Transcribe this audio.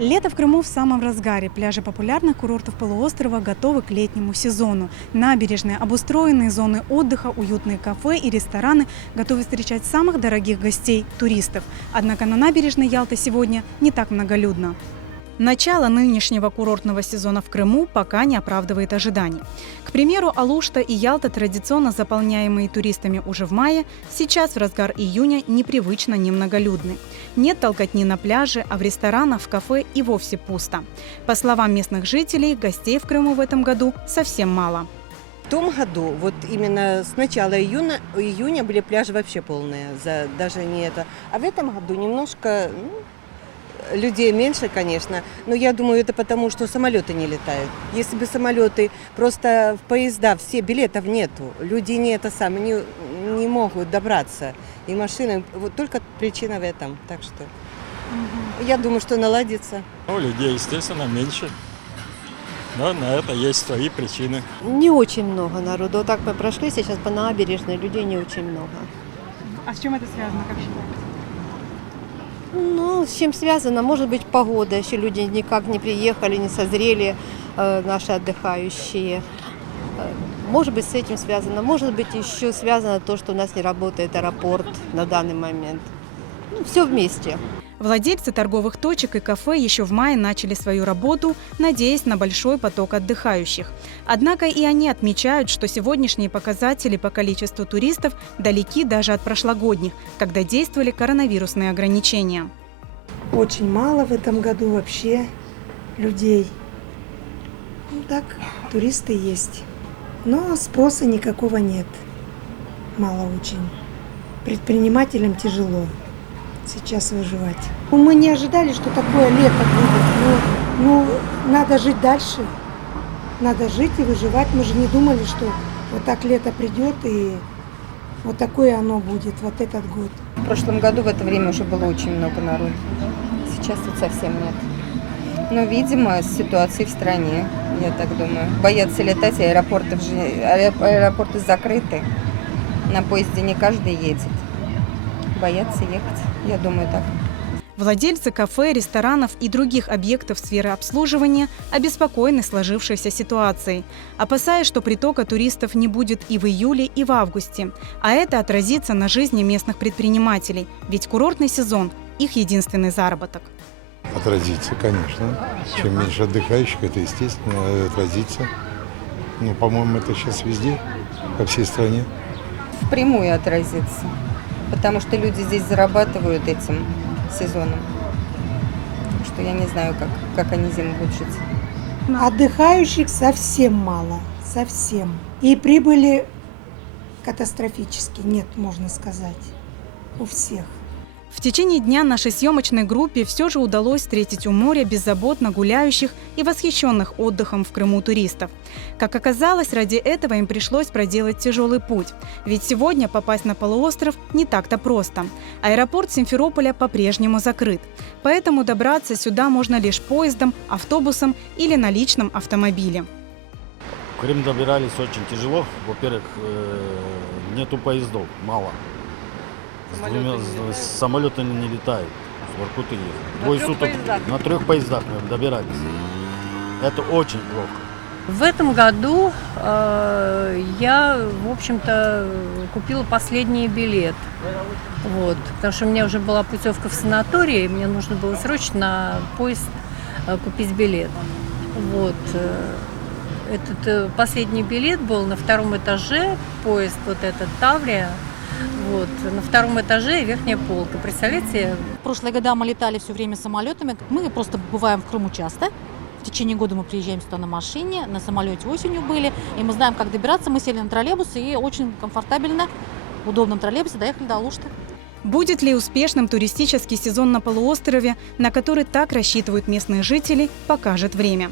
Лето в Крыму в самом разгаре. Пляжи популярных курортов полуострова готовы к летнему сезону. Набережные, обустроенные зоны отдыха, уютные кафе и рестораны готовы встречать самых дорогих гостей – туристов. Однако на набережной Ялты сегодня не так многолюдно. Начало нынешнего курортного сезона в Крыму пока не оправдывает ожиданий. К примеру, Алушта и Ялта, традиционно заполняемые туристами уже в мае, сейчас в разгар июня непривычно немноголюдны. Нет толкотни на пляже, а в ресторанах, в кафе и вовсе пусто. По словам местных жителей, гостей в Крыму в этом году совсем мало. В том году, вот именно с начала июня были пляжи вообще полные, даже не это. А в этом году немножко, людей меньше, конечно, но я думаю, это потому, что самолеты не летают. Если бы самолеты, просто в поезда, все, билетов нету, люди не могут добраться, и машины, вот только причина в этом, так что я думаю, что наладится. Людей, естественно, меньше, но на это есть свои причины. Не очень много народу. Вот так мы прошли сейчас по набережной, людей не очень много. А с чем это связано, как считаете? Ну, с чем связано? Может быть, погода. Еще люди никак не приехали, не созрели, наши отдыхающие. Может быть, с этим связано. Может быть, еще связано то, что у нас не работает аэропорт на данный момент. Все вместе. Владельцы торговых точек и кафе еще в мае начали свою работу, надеясь на большой поток отдыхающих. Однако и они отмечают, что сегодняшние показатели по количеству туристов далеки даже от прошлогодних, когда действовали коронавирусные ограничения. Очень мало в этом году вообще людей. Так, туристы есть, но спроса никакого нет. Мало очень. Предпринимателям тяжело сейчас выживать. Мы не ожидали, что такое лето будет. Но надо жить дальше. Надо жить и выживать. Мы же не думали, что вот так лето придет и вот такое оно будет, вот этот год. В прошлом году в это время уже было очень много народу. Сейчас тут совсем нет. Но, видимо, с ситуацией в стране, я так думаю. Боятся летать, аэропорты закрыты. На поезде не каждый едет. Боятся ехать, я думаю, так. Владельцы кафе, ресторанов и других объектов сферы обслуживания обеспокоены сложившейся ситуацией, опасаясь, что притока туристов не будет и в июле, и в августе. А это отразится на жизни местных предпринимателей, ведь курортный сезон – их единственный заработок. Отразится, конечно. Чем меньше отдыхающих, это, естественно, отразится. Ну, по-моему, это сейчас везде, по всей стране. Впрямую отразится, потому что люди здесь зарабатывают этим сезоном. Так что я не знаю, как они зиму будут жить. Отдыхающих совсем мало, совсем. И прибыли катастрофически, нет, можно сказать, у всех. В течение дня нашей съемочной группе все же удалось встретить у моря беззаботно гуляющих и восхищенных отдыхом в Крыму туристов. Как оказалось, ради этого им пришлось проделать тяжелый путь. Ведь сегодня попасть на полуостров не так-то просто. Аэропорт Симферополя по-прежнему закрыт. Поэтому добраться сюда можно лишь поездом, автобусом или на личном автомобиле. В Крым добирались очень тяжело. Во-первых, нету поездов, мало. Самолеты не летают. В Воркуту ехали. Двое суток на 3 поездах мы добирались. Это очень плохо. В этом году я, в общем-то, купила последний билет. Вот, потому что у меня уже была путевка в санаторий, и мне нужно было срочно на поезд купить билет. Вот. Этот последний билет был на 2-м этаже, поезд вот этот Таврия. Вот, на 2-м этаже верхняя полка. Представляете? В прошлые года мы летали все время самолетами. Мы просто бываем в Крыму часто. В течение года мы приезжаем сюда на машине, на самолете осенью были. И мы знаем, как добираться. Мы сели на троллейбус и очень комфортабельно, в удобном троллейбусе доехали до Алушты. Будет ли успешным туристический сезон на полуострове, на который так рассчитывают местные жители, покажет время.